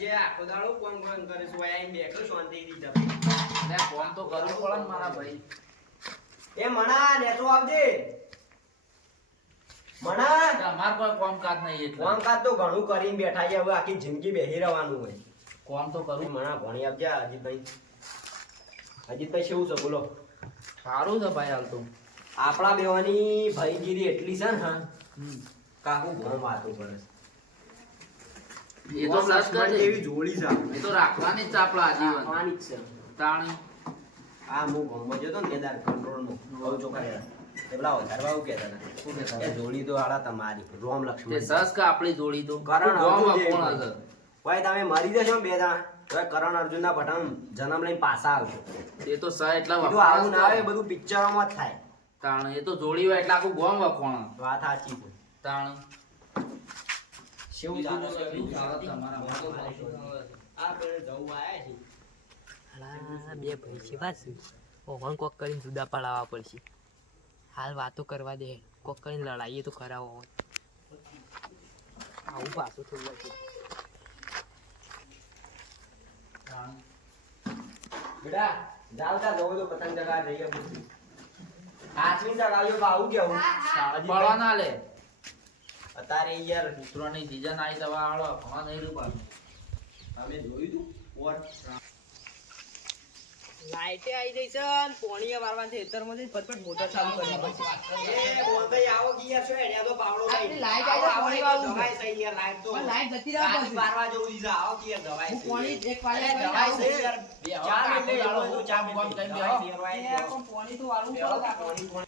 જે આખો દાડો કોમ કરે છે ઓય આઈને બેઠો શાંતિથી જમે ને ફોન તો કરવું પડે ને મારા ભાઈ. એ મણા નેતો આવજે મણા તમાર કોઈ કામકાજ નહીં એટલે કામકાજ તો ઘણું કરીને બેઠા છે હવે આખી જિંદગી બેહી રહેવાનું હોય કોમ તો કરવું. મણા ભણી આપજે અજીતભાઈ કેવું છે બોલો સારું છે ભાઈ હાલ તો. આપણા બેવાની ભાઈગીરી એટલી છે ને હા કાકુ ઘણો વાતો કરે છે એ તો લક્ષ્મણ જેવી જોડી છે એ તો રાખવાની જ છે આપણા આજીવન. રાખવાની જ છે તાણી આ હું ગમમાં જતો ને કેદાર કંટ્રોલમાં બહુ ચોખ્ખા એ પેલા વધારવા એવું કહેતા હતા શું કહેતા એ જોડી તો આડા તમારી રોમ તે લક્ષ્મણ સસ કે આપણી જોડી તો કરણ ગોમાં અર્જુન કોણ જેવી. હશે? ભાઈ તમે મરી જશો ને બે જણા તો કરણ અર્જુન ના પઠાણ જન્મ લઈને પાછા આવશો એ તો સહ એટલા કીધું આવું ના આવે બધું પિક્ચરોમાં જ થાય તાણ એ તો જોડી હોય એટલે આખું ગોમ વખોણ. વાત સાચી છે તાણ કેવું ચાલે છે? કેવું ચાલે તમારા આ પેલે જવું આયા છે હાલા બે ભાઈ છે પાછું ઓહન કોક કરીને જુદા પડાવવા પડશે હાલ વાતો કરવા દે કોક કરીને લડાઈએ તો ખરા હોય આવું પાછું થઈ જશે બેટા જાવતા જવો તો પતંગ ચગાવવા જઈએ પૂછી આસમી ચગાવ્યો તો આવું કેવું પડવા ના લે અત્યારે યાર મિત્રોની સીઝન આવી દવા આળો ઘણા નહીં રહ્યું પાછું. તમે જોયું તું વોટ લાઈટે આવી જઈ છે અને પોણીએ વારવાનું છે ખેતરમાંથી ફટફટ મોટર ચાલુ કરવી પડશે એ બોલભાઈ આવો કે યાર શું હેડ્યા તો પાવડો લઈ આપણી લાઈટ આવી જાય, પોણી વાળું છે. દવાઈ સહી યાર લાઈટ તો પણ લાઈટ જતી રહેવા રાત પડશે. 12 જેવું દીધા આવો કે યાર દવાઈ હું સહી. પોણી એક વાગે અરે કરીને દવાઈ આવું. સહી યાર બે ચા આખો મિલે દાડો એવું તો ચા હું મિલે કામ કરીને દવાઈ બેહો. પીવડાવી એ દેવો. પણ પોણી તો વાળવું બેહો, પડે આપણે. પોણી.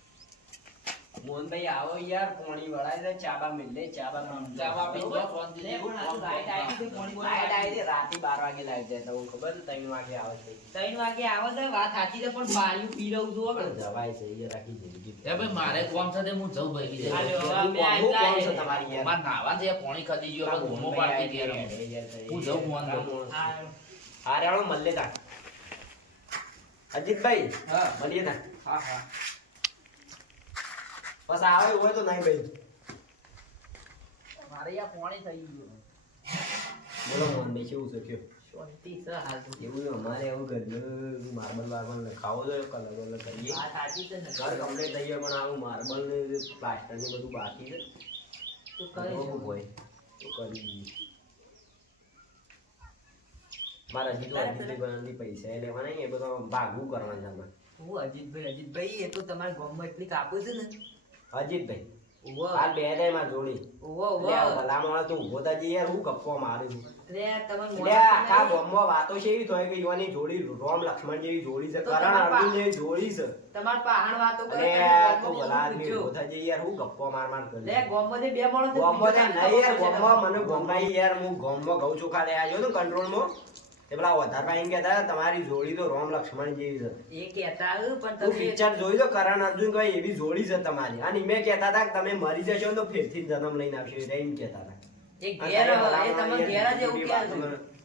મોહનભાઈ આવો યાર પોણી વળાય છે ચાબા મિલે ચાબા પીને ચાબા પીને બરોબર? શાંતિથી લે પણ આટલું લાઈટ આવી છે, પોણી બોણી લાઈટ આવી આવી છે રાતે 12 વાગે લાઈટ જાય તો ખબર ને 3 વાગે આવે છે 3 વાગે આવે છે વાત સાચી છે પણ બાયું પી રહ્યું છું પણ હવે. દવાઈ સહી રાખી જિંદગી એ ભાઈ મારે કોમ સાથે હું જઉં ભાઈ બીજે. હાલો. હું અમે કોણ આટલા છે તમારી યાર મારે નાહવા છે પોણી ખધી ગયો હવે ઘૂમો પાડતી ઘેર હું. હું જઉં ફોન કરું. હારે આવો મળે તા અજીતભાઈ હા મળીએ તા હા હા બસ આવે હોય તો નહીં ભાઈ મારે યા પોણી થઈ ગયું. બોલો મોહનભાઈ કેવું છે કયો શાંતિ છે હાલ તો. એવું છે, અમારે એવું ઘરનું માર્બલ બાર્બલ ખાવો જોઈએ કલર વલર કરીએ વાત સાચી છે ને. ઘર કમ્પ્લીટ થઈ ગયું પણ આવું માર્બલ ને પ્લાસ્ટર ને બધું બાકી છે તો કરી જોવું શકો. હોય તો કરી દઈએ મારા હજી તો અજીતભાઈ પૈસા એ લેવાના નહીં, એ બધો ભાગવું કરવાનું છે અમારે. હું અજીતભાઈ એ તો તમારા ગામમાં એટલી કાપું છે ને. અજીતભાઈ ઉવ્વ. હાલ બે જાય માં જોડી ઉવ્વ, ઉવ્વ. લે આ ભલામણ તું ઉભો થા યાર હું ગપ્પો મારું છું લે તમારે લે આખા ગામમાં વાતો છે એવી થાય કે યુવાની જોડી રોમ લક્ષ્મણ જેવી જોડી છે તો કરણ તમારા અર્જુન જેવી જોડી છે તમારે પહાણ વાતો કરે લે તમે તું ગામમાં ભલા આદમી પૂછ્યું. ઉભો થા યાર હું ગપ્પો માર કરે લે ગામમાંથી બે માણસ જ ગામમાં બીજું નહીં યાર કાંઈ ખબર ગામમાં મને ગામમાં યાર હું ગામમાં ઘઉં ચોખા લઈ આવ્યો ને કંટ્રોલમાં તે પેલા વધારભાઈ એમ કહેતા તમારી જોડી તો રોમ લક્ષ્મણ જેવી છે એ કહેતા હું પણ તું તમે પિક્ચર જોઈ તો કરણ અર્જુન કોઈ એવી જોડી છે તમારી અને મેં કહેતા હતા કે તમે મરી જશો ને તો ફેરથી જન્મ લઈને આવશો એટલે એમ કહેતા હતા એ ઘેર એ તમે ઘેર જ એવું કહે વાત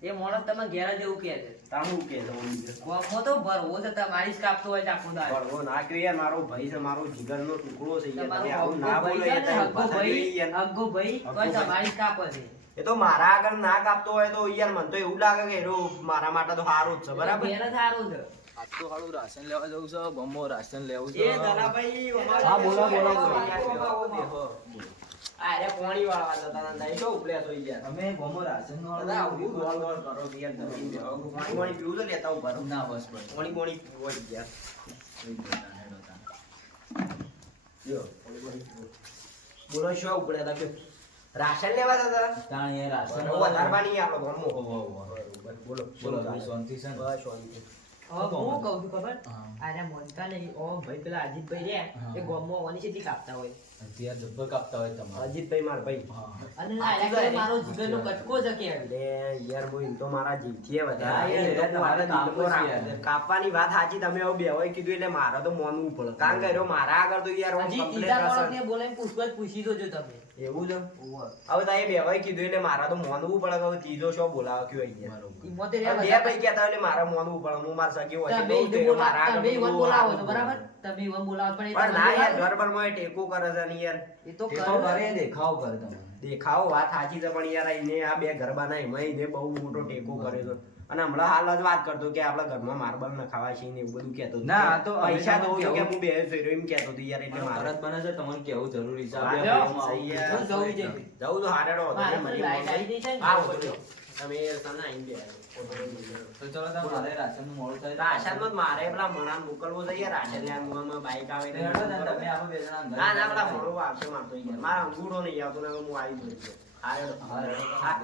છે એ માણસ તમે ઘેર જ એવું કહે છે તારું કે તો બીજું ગામમાં તો ભરવો છે તમારી જ કાપતો હોય છે આખો દાડો. ભણવો ના કયો યાર મારો ભાઈ છે મારો જીગરનો ટુકડો છે યાર તમે તમારો આવું ના હગ્ગો બોલો ભાઈ છે યાર ને, તમે હગ્ગો ઉભા થા ભાઈ, યાર. હગ્ગો ભાઈ તોય હગ્ગો તમારી જ કાપે છે. એ તો મારા આગળ ના કાપતો હોય તો યાર મને તો એવું લાગે કે એરો મારા માટે તો સારું જ છે બરાબર ઘેર જ સારું છે. આજ તો હાલું રાશન લેવા જવું છે ગમો રાશન લેવું એ દલાભાઈ હા, બોલો, બોલો, અરે પોણી વાળવા જતા હતા નહીં તો ઉપલે તો યાર અમે ગમો રાશન બધા આવું દોડ દોડ કરો કે યાર તમે પાણી પાણી પીવું તો લેતા ઉભા રહો. ના બસ બસ પાણી પાણી પીવો જ યાર જો પાણી પાણી પીવો. બોલો શું ઉપડ્યા હતા કે રાશન લેવા જતા હતા ત્યાં એ રાશન વધારવા નહીં આપણો ગામમાં. ઓહો, ઓહો. બરોબર. બોલો બોલો ચાલે? શાંતિ છે ને? બસ શાંતિ. હવે હું કહું છું ખબર હા. અરે મોનતા નહીં ઓ ભાઈ પેલા અજીતભાઈ રહ્યા હા. એ ગામમાં ઓની છેથી કાપતા હોય અત્યારે જબ્બર કાપતા હોય તમારે અજીતભાઈ મારા ભાઈ હા અને આ આ તો મારો જીગરનો કટકો છે કે એટલે યાર બોલ તો મારા જીવથી હા, વધારે યાર, એ લોકો તમારે મારા દિલમાં કાપવું છે રાખે. યાર. કાપવાની વાત સાચી તમે હવે બેવાય કીધું એટલે મારે તો માનવું પડે કારણ કે એરો મારા આગળ તો યાર આમ હજી complete ત્રીજા રસમ. માણસને બોલાવીને પૂછવા જ પૂછી દોજો તમે એવું છે ઓવ. હવે તમે બેવાય કીધું એટલે મારા તો માનવું પડે કે હવે ત્રીજો શો બોલાવો કયો અહીંયા બરોબર. ઈ મોતે હવે રહ્યા બે બધા. ભાઈ કહેતા હોય એટલે મારે માનવું પડે હું મારા સગી હોય તમે તો ઈવન મારા આગળ તમે ઈવન બધું બોલાવો છો સારું બરાબર બોલે. તમે ઈવન બોલાવો પણ એ પણ તમને ના યાર બોલાવે? ઘર પર મોય ટેકો કરે છે ને યાર એ તો ટેકો કરે કરે દેખાવ કરે તમારે દેખાવો વાત સાચી છે પણ યાર એને આ બે ગરબાના એમાં એને બહુ મોટો ટેકો કર્યો છે અને હમણાં હાલ જ વાત કરતો કે આપણા ઘરમાં માર્બલ નખાવા છે ને એવું બધું કહેતો હતો. ના, આ તો અમે પૈસા તમને દઉં છું કે કેવું- હું બે જોઈ એમ કહેતો હતો યાર એટલે મારે ભરત બને છે તમને કેવું જરૂરી છે. હા, આ બે જાઓ. ભાઈઓમાં આવું સહી યાર. જવું છે. જવું તો હારેડો હતો મારે ને તો મરી લાઈટ આવી ગઈ. ગઈ છે ને. હા, બોલો. તમે તને આઈને બે તો ચલો તાર મારે રાશનનું મોડું થાય. રાશનમાં જ મારે પેલા મણાને મોકલવો છે યાર રાશન લેવા મુવામાં બાઈક આવે તો ને હેડો તાર તમે આપણે બે જણા અંદર ના ના પેલા મોડો આવશે મારતો યાર મારા અંગૂઠો નહીં આવતો ને હવે હું આવી જઉં છું હારેડો હા, હેડો તો. હા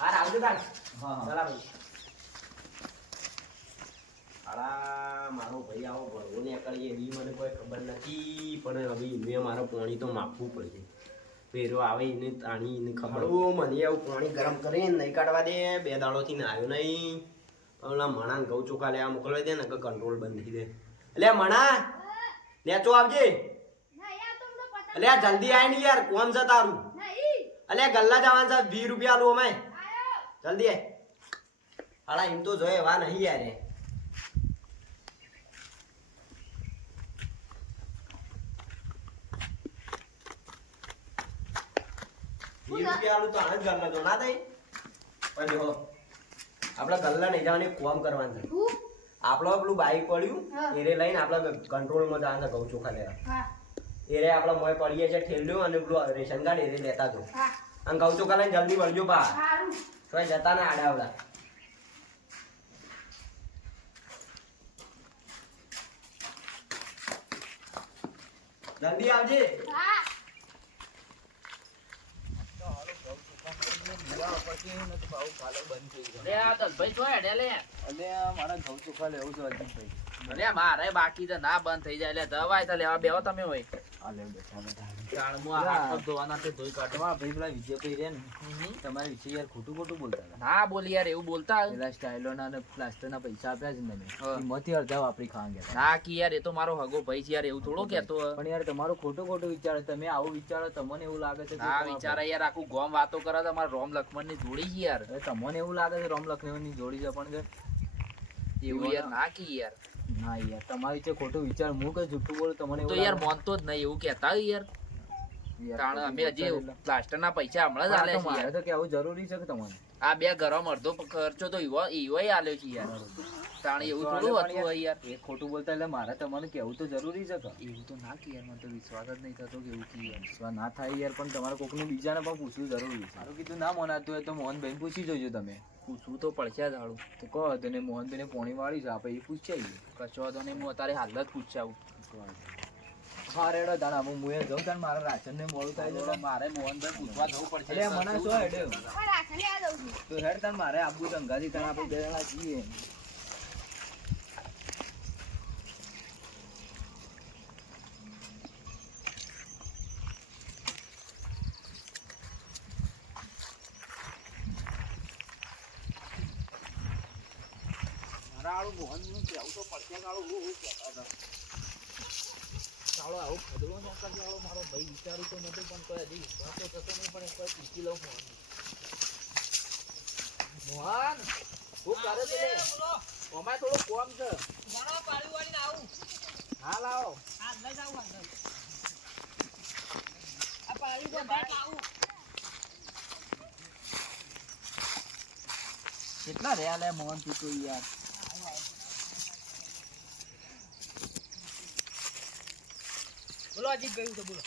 હા આવજો તાર હા, હા. ચલા ભાઈ આળા મારો ભાઈ આવો ભણવો ને કરીએ એવી મને કોઈ ખબર નથી પણ હવે મેં મારો પાણી તો માપવું પડશે પેરો આવે એને તાણી એને ખબર મને આવું પાણી ગરમ કરીને નહીં કાઢવા દે બે દાડોથી ને આવ્યો નહીં ઓલા મણા ઘઉં ચોખા લેવા મોકલવા દે ને કે કંટ્રોલ બંધ થઈ દે એટલે મણા નેચો આવજે એટલે જલ્દી આય ને યાર કોણ છે તારું અલે ગલ્લા જવાનું છે 20 રૂપિયા આલું અમે જલ્દી આય હાલા એમ તો જોઈએ વા નહીં યાર એ. 20 રૂપિયા આલું તો આને જ ગલ્લા જો ના થાય પણ જો આપણે ગલ્લા નહીં જવાની કોમ કરવાનું છે આપણો પેલું બાઈક પડ્યું એરે લઈને આપણે કંટ્રોલમાં જવાના ઘઉં ચોખા લેવા એરે આપણે મોય પડીએ છે ઠેલ્યો અને પેલું રેશન કાર્ડ એરે લેતા જો અને ઘઉં ચોખા લઈને જલ્દી વળજો બા તો જતા ને આડાવડા જલ્દી આવજે લે આ દલભાઈ છો હેડે લે અલે આ મારા ઘઉં ચોખા લેવું છે અજીતભાઈ. અલે મારે બાકી તો ના બંધ થઈ જાય લે દવાઈ તો લેવા બેહો તમે હોય આ લે બેઠા બેઠા. જાણમું આ હાથ પગ ધોવાના તે ધોઈ કાઢો તમારા ભાઈ પેલા વિજયભાઈ રહ્યા ને તમારા વિશે યાર ખોટું ખોટું બોલતા હતા. ના બોલી યાર એવું બોલતા પેલા સ્ટાઇલોના અને પ્લાસ્ટરના પૈસા આપ્યા છે ને તમે હા. એમાંથી અડધા વાપરી ખાવા ગયા. ના કી યાર એ તો મારો હગો ભાઈ છે યાર એવું થોડો કેતો પણ યાર તમારો ખોટો ખોટો વિચાર છે. તમે આવું વિચારો તમને એવું લાગે છે કે ના તમારા વિચારા યાર આખું ગોમ વાતો કરે તો મારા રોમ લક્ષ્મણ ની જોડી છે યાર અરે તમને એવું લાગે છે રામ લખનની જોડી છે પણ એવું યાર ના કી યાર ના યાર તમારી છે ખોટો વિચાર હું કઈ જૂઠું બોલું તમને તો એવું યાર લાગે? મોનતો જ નહીં એવું કહેતા હોય યાર યાર, કારણ અમે ખોટું હજી વિચારેલા. પ્લાસ્ટર ના પૈસા હમણાં જ પણ આ આલે તો છે મારે યાર તો કેવું જરૂરી છે કે તમારે આ બે ઘરમાં અડધો ખર્ચો તો ઈવોય આલ્યો છે યાર તાણ એવું તો થોડું આલે હતું હોય યાર એ ખોટું બોલતા એટલે મારે તમને કેવું તો જરૂરી છે કે એવું તો ના કે યાર મને તો વિશ્વાસ જ નહીં થતો કે એવું કી યાર વિશ્વાસ ના થાય યાર પણ તમારે કોકને બીજાને પણ પૂછવું જરૂરી છે. સારું કીધું ના મનાતું હોય તો મોહનભાઈ પૂછી જોજો તમે. પૂછવું તો પડશે જ હાળું તો કહો તને મોહનભાઈને પોણી વાળી છે આપણે એ પૂછી આવીએ. કશો વાંધો નહીં હું અત્યારે હાલ જ પૂછાવું હા રેડો તાણા હું મુએ જાઉં તાણ મારા રાશનને મોડું થાય છે તાણ. મારે મોહનભાઈ પૂછવા જવું પડશે અરે મને શું હેડ્યો તો હેડ તાણ મારે આપવું ધંધાથી તાણ આપણે બે જણા જઈએ. મારા આળું મોહનનું કહેવું તો પડશે કે આળું હું કહેતા હતા ચાલો આવું ખદડો ન કરજો આળો મારો ભાઈ વિચારું તો નતું પણ કોઈ હજી વિશ્વાસ તો થતો નહીં પણ એકવાર પૂછી લઉં મોહન શું કરે છે લે અમારે થોડું કોમ છે હા લાવો કેટલા રહ્યા લે મોહન તું તો યાર. બોલો અજીતભાઈ તો બોલો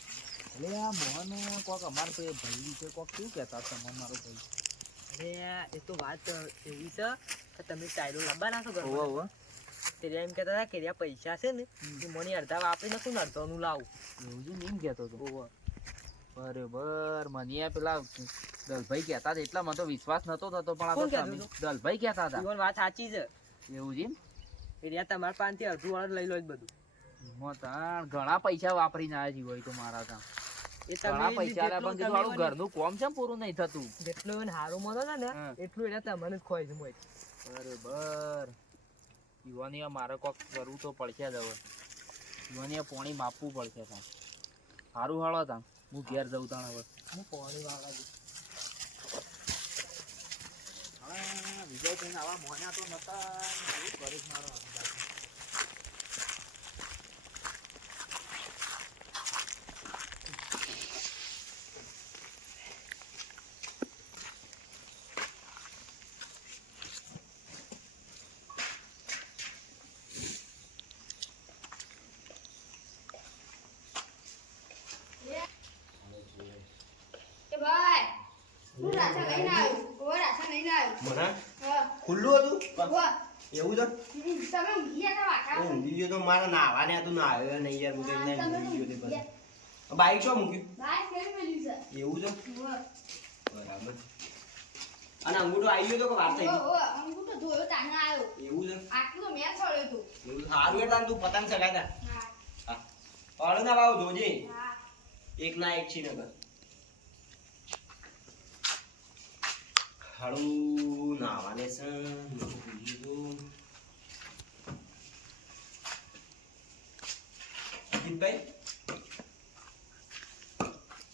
એટલે આ મોહન કોક અમારે કોઈ ભાઈ છે કોક શું કહેતા તમે મારો ભાઈ. અરે એ તો વાત એવી છે કે તમે ટાયરો લાવવાના છો ઓવા ઘરમાં ઓવા તે એમ કહેતા હતા કે રહ્યા પૈસા છે ને એ મને અડધા વાપરી નાખું ને અડધાનું લાવું એવું જ એમ કહેતો હતો. બરોબર મને પેલા દલભાઈ કહેતા હતા એટલા મને તો વિશ્વાસ નતો થતો પણ આ કોણ તો કહેતું તમે- દલભાઈ કહેતા હતા ઈવન વાત સાચી છે એવું છે એમ? એ રહ્યા તમારા પાસેથી અડધું વાળા લઈ લો જ બધું એમાં તાણ ઘણા પૈસા વાપરીને આવ્યા છે હોય તો મારા ત્યાં એ ઘણા તમે પૈસા આલ્યા પણ કીધું આળું ઘરનું કોમ છે ને પૂરું નહીં થતું જેટલું એને હારું મળે ને હા. એટલું એને તમને જ ખોય છે મોય બરોબર યુવાની મારે કોક કરવું તો પડશે જ હવે યુવાની પોણી માપવું પડશે તાણ સારું હાલો તાણ હું ઘેર જઉં તાણ હવે હું પાણી વાળા છું. વિજય થઈને આવા મોન્યા તો નતા શું કરે છે મારો હું રાશન લઈને આવ્યો. ઓય રાશન લઈને આવ્યો. મને હા. ખુલ્લું હતું ઓય. એવું છે તમે ઊંઘી ગયા તા વાટા. હું ઊંઘી ગયો તો મારે નાહવાને હતું ના આવ્યો નહીં યાર હું તો એમને ઊંઘી ગયો તે પછી બાઈક શું મૂક્યું બાય કેમ મેલ્યું છે? એવું છે ઓય. બરાબર અને અંગૂઠો આવી ગયો તો કે વાર થઈ ગઈ ઓય અંગૂઠો ધોયો તાને આવ્યો. એવું છે આટલું તો મેં છોડ્યો તો. એવું સારું એટલે તું પતંગ ચગાવ્યા હા. હા પાડો ના બાબુ જોજે હા. એક ના એક છે નગર હાડું નાવાને છે અજીતભાઈ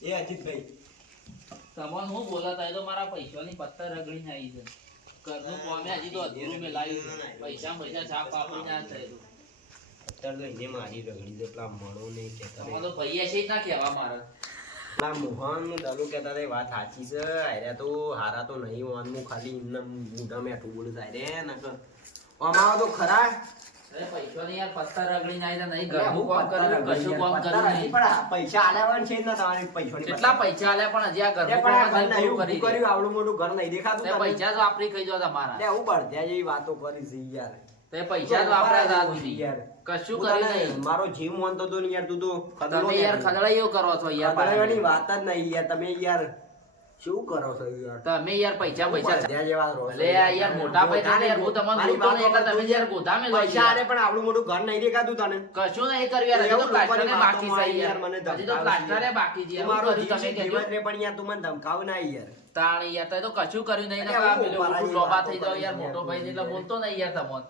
એ અજીતભાઈ તમને હું બોલાતા એ તો મારા પૈસાની પત્તર રગડીને આવી છે ઘરનું કોમે હજી તો અધૂરું મેં લાવ્યું છે પૈસા છાપ આપીને આ થયેલું અત્યારે તો એને મારી રગડી છે પેલા મળો નહીં કહેતા તમારે તો ભૈયા છે જ ના કહેવા મારે પેલા મોહન ચાલુ કહેતા હતા એ વાત સાચી છે આર્યા તો હારા તો નહીં મોહન ખાલી એમને મોઢા મેઠું બોલું આર્યા નકર અમારો તો ખરા અરે પૈસાની યાર પત્તર રગડીને આવી છે નહીં ઘરનું કામ કર્યું કશું કામ કર્યું નહીં પૈસા આલ્યા છે ને તમારી પૈસાની કેટલા પૈસા આલ્યા પણ હજી આ ઘરનું પણ કામ આ જ ઘર નહીં નહીં પૂરું કરી ઊભું કર્યું આવડું મોટું ઘર નહીં દેખાતું તે તને? પૈસા તો આપણી ખાઈ જો તમારા લે હું બળદ્યા જેવી વાતો કરી છે યાર તે પૈસા તો આપણા જ આદમી યાર કશું હું કરી તને નહીં મારો જીવ માનતો તો ને યાર તું તો તમે યાર ખદડાઈઓ કરો છો યાર ખદડાવાની વાત જ નહીં યાર તમે યાર શું કરો છો યાર તમે યાર પૈસા બળદ્યા જેવા રહો છો. અલે આ યાર મોટા ભાઈ તમે યાર હું તમને મારી બોલતો નહીં વાતો એટલે તમે યાર ગોધા મેં પૈસા આલે પણ આવડું મોટું ઘર નહીં દેખાતું તને કશું નહીં કર્યું યાર હજી તો એવું પ્લાસ્ટર લોકોની બાકી છે વાતોમાં યાર મને હજી તો ધમકાવે છે. પ્લાસ્ટર બાકી છે તું મારો શું કર્યું જીવ તમે છે, કહેજો? જીવન રે પણ યાર તું મને ધમકાવ ના યાર તાણી યાર તે તો કશું કર્યું નહીં અરે નકા હું પેલું મારા ઉઠું લોબા વાતો થઈ જાવ કરી યાર યાર, મોટો ભાઈ એટલે બોલતો નહીં યાર તમોન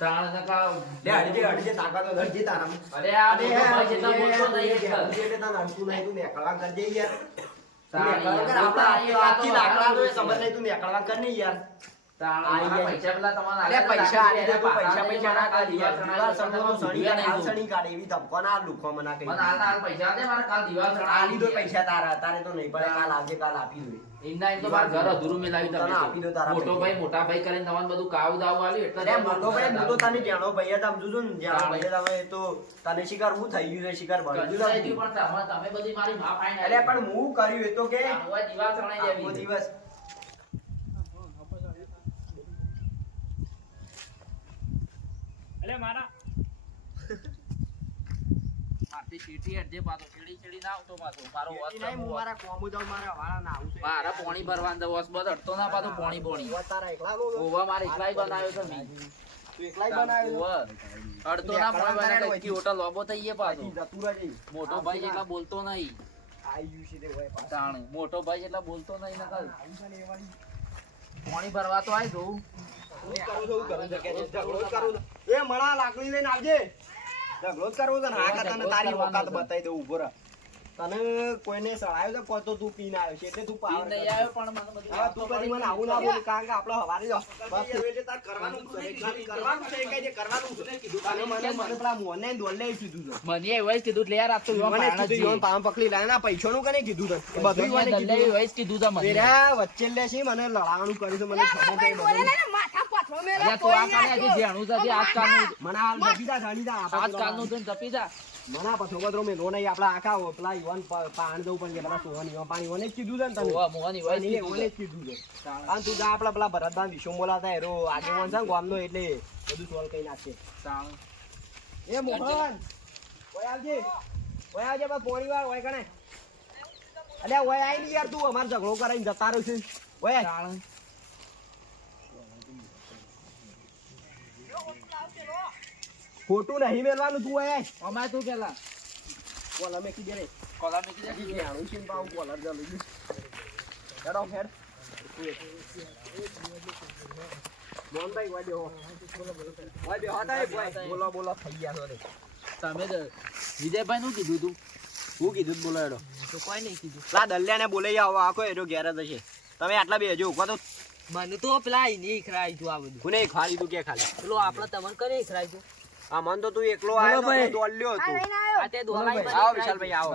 તાણ નકા લે અડજે તાકાતો ધરજે તારામાં અરે આ મોટો ભાઈ જેટલા બોલતો નહીં યાર. એટલે તને અડતું નહીં તું નેકળવા કરજે યાર તાણી તું યાર, નેકળવા કર. બોલતા આપણા નહીં આખી વાતો લાકડા તો એ વાતો સમજ નહીં તું નેકળવા કર ને યાર તાણ આ મારા યાર. પૈસા પેલા તમારા અરે પૈસા આલી દે તું પૈસા પૈસા ના કાઢ યાર દિવાલ દિવાલ સણગો તો સણી કાઢ, હાલ મને સણી કાઢ એવી ધમકો ના લુખો મને કઈ હાલ પૈસા દે મારા કાલ દિવાલ આલી દો પૈસા તારા તારે તો નહીં પડે કાલ આવજે કાલ આપી દો એમના એમ તો મારા ઘર અધૂરું મેં લાવી તને આપી દો તારા મોટો પૈસા. ભાઈ મોટા ભાઈ કરીને તમારે બધું કાવ દાવ આલ્યું એટલે અરે મોટો ભાઈ હું તો તને જાણો ભાઈ જ સમજુ છું ને જાણો ભાઈ જ હવે તો તને શિકાર હું થઈ ગયું છે શિકાર ભળી કશું ગયું થઈ ગયું પણ તમે બધી મારી માં ફાઈન અરે પણ હું કર્યું એ તો કે દિવાલ ચણાઈ આખો દેવી દિવસ અરે મારા મારતી સીટી હેડ જે પાછો સીડી ના આવતો પાછો મારો વોસ નહીં, હું મારા કોમુ જાઉં, મારા વાળા ના આવું છે. મારા પોણી ભરવાનું તો વોસ બસ અડતો ના પાછો પોણી પોણી ઓવા તારા એકલાનો છે? ઓવા મારે એકલાય બનાવ્યો છે મી તું એકલાય બનાવ્યો છે? ઓવા અડતો ના પોણી બનાવ્યો કઈ હોટલ લોબો થઈ ગયો પાછો બાકી જતું રહેજે. મોટો ભાઈ જેટલા બોલતો નહીં આયુ છે તે હોય પાછો. તાણે મોટો ભાઈ જેટલા બોલતો નહીં નકલ આયુ છે ને એ વાળી. પોણી ભરવા તો આય જોઉં હું કરું છું, કરું છું, કે છે, ઝઘડો જ કરું છું. એ મણા લાકડી લઈને આવજે. ઝઘડો જ કરવો છે ને? હા, કે તને તારી ઓકાત બતાવી દઉં, ઊભો રહે. તને કોઈને સળાયો છે કોઈ તો તું પીને આવ્યો છે એટલે તું પાવર નહીં કરે. આવ્યો પણ મને બધું હા, તું કદી મને આવું ના બોલ, કારણ કે આપણે હવારે જ બસ એટલે તાર કરવાનું છે, કરવાનું છે, કઈ દે, કરવાનું છે. તને મને પેલા મોહનને દોડલે કીધું છે. મને એવું જ કીધું એટલે યાર આ તો મને કીધું ઈવન પામ પકડી લાવે ને આ પૈસાનું કને કીધું તને? એ બધું ઈવને કીધું. કીધું તા મને પેલા વચ્ચે લે છે મને લડાવાનું કર્યું છે મને ખબર ભાઈ છે બોલે બધું. ને માથા પથરો મેલા અલ્યા તું આ કાલે હજી જાણું છે હજી આજકાલનું મને હાલ જપીદા જાણીદા આજકાલનું તું જપી જા મને આ પછો બદરો મેં નો નહીં આપડા આખા પેલા ઈવન પાણી દઉં પણ કે પેલા સોહન ઈવન પાણી ઈવને જ કીધું છે ને તને ઓવા મોહન ઈવાય પાણી ઈવને જ કીધું છે અને તું જા આપડા પેલા ભરતદાન વિશ્વ બોલાતા એરો આગેવાન છે ને ગામનો એટલે બધું સોલ્વ કરી નાખશે એ મોહન ઓય આવજે બસ પોણી વાર ઓય કણે અલ્યા ઓય આઈ ની યાર તું અમાર ઝઘડો કરાઈને જતા રહ્યો છે ઓય ખોટું નહીં મેલવાનું તું ઓય અમાર તું પેલા કોલા મેં કીધે રે કોલા મેકી દે હજી જાણું છે ને પાછું કોલર ચાલુ છે હેડો હેડ મોહનભાઈ વાય બેહો વાય બેહો હતા ભાઈ બોલો થઈ ગયા છો રે તમે તો વિજયભાઈ નું કીધું તું હું કીધું બોલો હેડો તો કોઈ નહીં કીધું લા દલ્યાને બોલાઈ આવો આખો એનો ઘેર જ હશે તમે આટલા બે હજુ ઉભા તો મને તો પેલા એની ખરાઈ તું આ બધું કોને ખાલી તું કે ખાલી પેલો આપણે તમને કરે ખરાઈ તું આ મન તો તું એકલો આવ્યો તો દોડલ્યો આ હતો લઈને આવ્યો આ તે દોલાઈ બધી આવો ખરાઈ વિશાલભાઈ આવો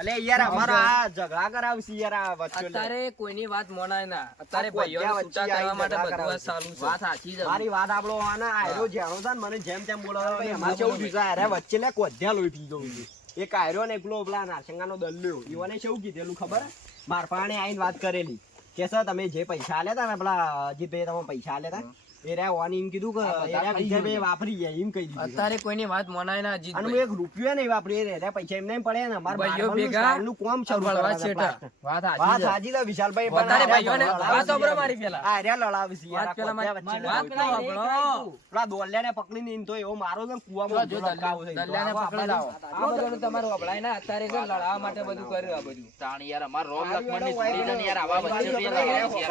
અલે યાર અમારા આ ઝઘડા કરાવશી યાર આ વચ્ચે અત્યારે કોઈની વાત મોનાય ના અત્યારે આ કોદ્યા ભાઈઓને છૂટા વચ્ચે કરવા માટે આવીને બધું ઝઘડા આ ચાલુ છે વાત સાચી છે મારી વાત આપણો આના આયરો જેણો છે ને મને જેમ તેમ બોલાવે ભાઈ અમારે કેવું થયું છે અરે વચ્ચે લે કોધ્યા લોહી પી જવું છે એક આયરો ને એકલો પેલા નારસંગાનો દલ્યો ઈવને કેવું કીધેલું ખબર માર પાણે આઈને વાત કરેલી કે સર તમે જે પૈસા આલ્યા હતા ને પેલા અજીતભાઈ તમે પૈસા આલ્યા હતા એ રહ્યા ઓની એમ કીધું કે એ રહ્યા વિજયભાઈ વાપરી ગયા એમ કહી દીધું અત્યારે કોઈની વાત મનાય ના અજીત અને હું એક રૂપિયો નહીં વાપરી એ રહ્યા પૈસા એમને પડે ને મારા ભાઈઓ બારમાનું ભેગા સ્ટાઇલનું કામ શરૂ વળવા કરવાના છેટા. પ્લાસ્ટર. વાત વાત સાચી તો વિશાલભાઈ પણ વધારે આ ભાઈઓને રહ્યા વાત લડાવે સાંભળો છે. મારી પેલા. આ રહ્યા લડાવે છે યાર, વાત પેલા આ મારી- વચ્ચે વાત પેલા સાંભળો. પેલા દોલિયાને પકડીને ઈન તો એવો મારો છે ને કૂવામાં જો ઊંધો લટકાવો છે ઈન તો. દલ્યાને આવો પકડી લાવો. આપણે આ બધું તમારું અભડાય ના અત્યારે છે લડાવવા માટે બધું કર્યું આ બધું. તાણ યાર અમાર રોમ સારું લક્ષ્મણની હેડો, જોડી છે ને યાર આવા વચ્ચે આપણે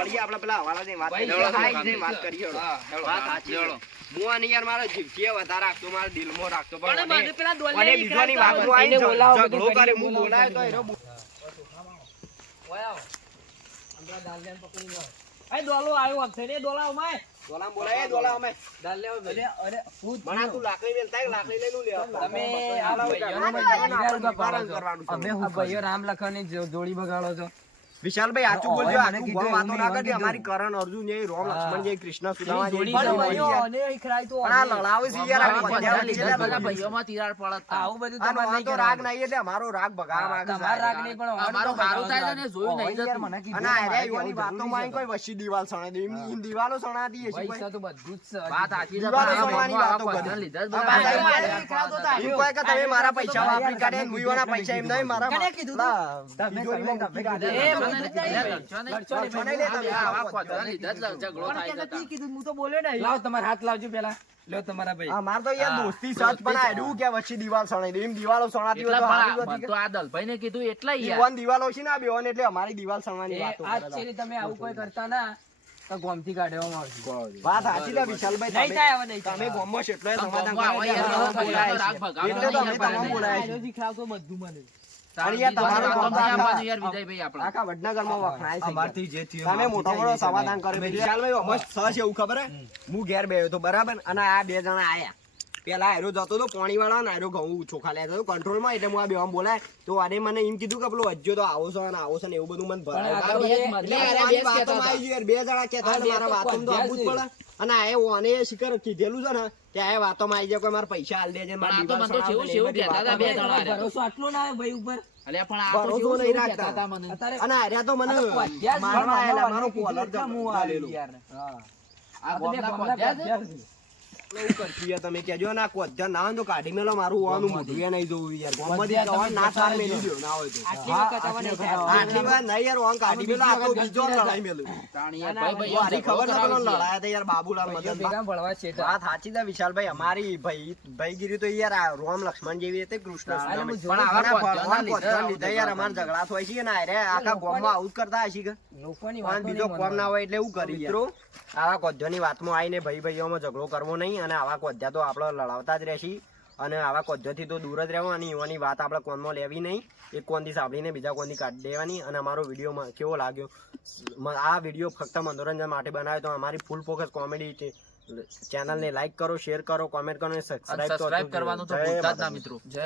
પેલા આપણે પેલા હવાલાની વાત ભાઈ, કરીએ. હેડો, હા, હેડો, ઈ વાત કરીએ, હેડો. હા, હેડો, વાત હા, સાચી હેડો. છે. હું આને યાર મારા જીભથી વધારે રાખતો, મારા દિલમાં રાખતો, પણ પણ મને- બધું પેલા દોલિયા મને ઈ બીજોની કરાવતા વાતમાં હોય. આવીને એને બોલાવો, બધું ઝઘડો કરે, કરીને હું બોલાવો, બોલાયો તો બધું. એનો ઓય આવો. અંદરા દાલિયાને પકડી લો. એ દોલો આવ્યો આપશે ને દોલા અમાય. દોલામ બોલાય, એ દોલા અમે. દાલિયા ભાઈ. અરે હું મણા તું લાકડી મેલતા હોય, લાકડી લઈને હું લેવા? તમે આ હાલો, ભાઈઓને આપણે બગાડો નિવારણ છો. કરવાનું છે. અમે આ ભાઈઓ રામ લખનની જોડી બગાડો છો. વિશાલભાઈ સાચું હવે બોલજો, મને આખું કીધું ગામ એવું વાતો ના નહીં, કરજો. એવું અમારી કરણ અર્જુન જે રોમ લક્ષ્મણ જે કૃષ્ણ સુદામા જે જોડી જોડી છે મળી ભાઈઓ. યાર. અને ખરાય તો પણ આ લડાવે છે યાર, આ બધા બધા લીધા વચ્ચે બધા ના ભાઈઓમાં તિરાડ પડત તા. આવું બધું આનો તમારે આ નહીં તો રાગ કરવાનું. નહીં એટલે અમારો રાગ બગાડવા માંગે છે. તમારા રાગ નહીં પણ અમારું સારું થાય છે ને જોયું નહીં યાર જતું. મને કીધું અને આ મારે રહ્યા યુવાની કેવું વાતોમાં જરૂરી કોઈ વચ્ચે દિવાલ સણાઈ દે. એમ દિવાલો સણાતી હશે કોઈ. પૈસા તો બધું જ છે. વાત સાચી છે, દિવાલો પણ આ સણવાની ભાઈઓમાં વાતો આવા કરે. બધા લીધા જ આ બધા બધા ભાઈઓ યાર તિરાડ એમ કહે કે તમે મારા પૈસા વાપરી કાઢે ને મુઈવાના પૈસા એમ નહીં મારા કને કીધું પેલા તિજોરીમાં મૂકી કાઢે. એ લડશો બધું નહીં, જ નહીં. લડશો નહીં. લડશો નહીં. લડશો નહીં લે તમે. આવા ખોટા લીધા જ ઝઘડો થાય છે તા. કીધું હું તો બોલ્યો નહીં. લાવો તમારા હાથ લાવજો પેલા. લ્યો તમારા ભાઈ. આ માર તો યાર દોસ્તી સચ પણ આ એડું કે વચ્ચે દિવાલ સણાઈ દે. એમ દિવાલો સણાતી હોય એટલા તો હારી પણ હતી તો આ દલભાઈને કીધું એટલા કે યાર યુવાન દિવાલો છે ને આ બેવાને એટલે અમારી દિવાલ સણવાની એ વાતો આજ કરે. છેલ્લી તમે આવું કોઈ કરતા ના તો ગોમથી કાઢવામાં આવશે. વાત સાચી છે વિશાલભાઈ. નહીં તમે- થાય હવે નહીં થાય. તમે ગામમાં છે એટલોય સમાધાન ગામમાં કરે આવા એટલે યાર અમારા રાગ બોલાય છે. ભગાવવાનો એટલે તો અમે નહીં તમામ બોલાય છે. આજો શીખડાવતો બધું મને. અને યાર તમારું વાતો ગામ નહીં આખા- આપવાનું યાર વિજયભાઈ આપણે. આખા વડનગરમાં વખણાય છે. અમારથી જે થયું તમે માફી મોટો થાય મોટો એ સમાધાન તમે- કરે વિશાલભાઈ મસ્ત સહ છે એવું ખબર હે હું ઘેર બેઠો તો બરાબર અને આ બે જણા આયા પેલા આયરો જતો તો પાણી વાળા ને આયરો ઘઉં ચોખા લેતો હતો કંટ્રોલ માં એટલે હું આ બેવામાં બોલાય તો આને મને એમ કીધું કે પેલો હજ્જો તો આવો છો અને આવો છો ને એવું બધું મને ભરાય. પણ આ તો એટલે બે- આની વાતોમાં આવી ગયું યાર, બે જણા કહેતા હતા, મારા વાતોમાં તો આવવું જ પડે. અને આ ઓને શિખર કીધેલું છે ને કે આ વાતોમાં આવી જાય કોઈ મારા પૈસા આલ દેજે મારા પણ આ તો દિવાલ મને તો સણાવજે ને જેવું એ બધી કહેતા હતા બે વાતો. જણા. ભરોસો આટલો ના આવે ભાઈ ઉપર. અલ્યા પણ આ તો ભરોસો જેવું નહીં જેવું રાખતા. કહેતા હતા મને. અત્યારે અને આર્યા તો મને આ તો કોધ્યા જ મારવા આયેલા, મારવા મારો કીધું કોલર એટલે હું જતો આવી લેલો. યાર. હા. આ આ તો બે ગામના ગામના કોધ્યા છે? કોધ્યા છે. એવું કરશું યાર તમે કહેજો ને આ કોધ્યા ના હોય તો કાઢી મેલો મારું હોવાનું મોઢું એ નહીં જોવું યાર ગોમમાંથી કહેવાય ના તાર મેલી દ્યો, ના હોય તો આટલી વખત આવવા નહીં થાય. આટલી વાર નહીં યાર હોવાનું કાઢી મેલો આ તો બીજો લડાઈ મેલું તાણ યાર ના, ભાઈ ના, ભાઈ ખબર ઝઘડો છે પેલો કરાવશે. લડાયા હતા યાર બાબુલાલ ભાઈઓ મદન ભેગા ભળવા છે વાત સાચી છે વિશાલભાઈ અમારી ભાઈગીરી તો યાર આ રામ લક્ષ્મણ જેવી હતી કૃષ્ણ અરે હું સુદામા. જોઉં પણ આવા છું. ભગવાન લીધે યાર અમારા ઝઘડા થાય છે ને આરે આખા ગામમાં આવું જ કરતા હશે કે લોકોની પણ વાતો બીજો નહીં કોમ ના માનવાની. હોય એટલે એવું કરી મિત્રો આવા કોધ્યોની વાતમાં આવીને ભાઈઓમાં ઝઘડો કરવો નહીં અને આવા કોધ્યા તો આપણે લડાવતા જ રહેશી અને આવા કોધ્યોથી તો દૂર જ રહેવું અને એવાની વાત આપણે કોનમાં લેવી નહીં એક કોનથી સાંભળીને બીજા કોનથી કાઢી દેવાની અને અમારો વિડીયો કેવો લાગ્યો આ વિડીયો ફક્ત મનોરંજન માટે બનાવ્યો તો અમારી ફૂલ ફોકસ કોમેડી ચેનલને લાઈક કરો શેર કરો કોમેન્ટ કરો અને અને સબસ્ક્રાઇબ સબસ્ક્રાઇબ કરવાનું તો ભૂલતા જ ના મિત્રો. જય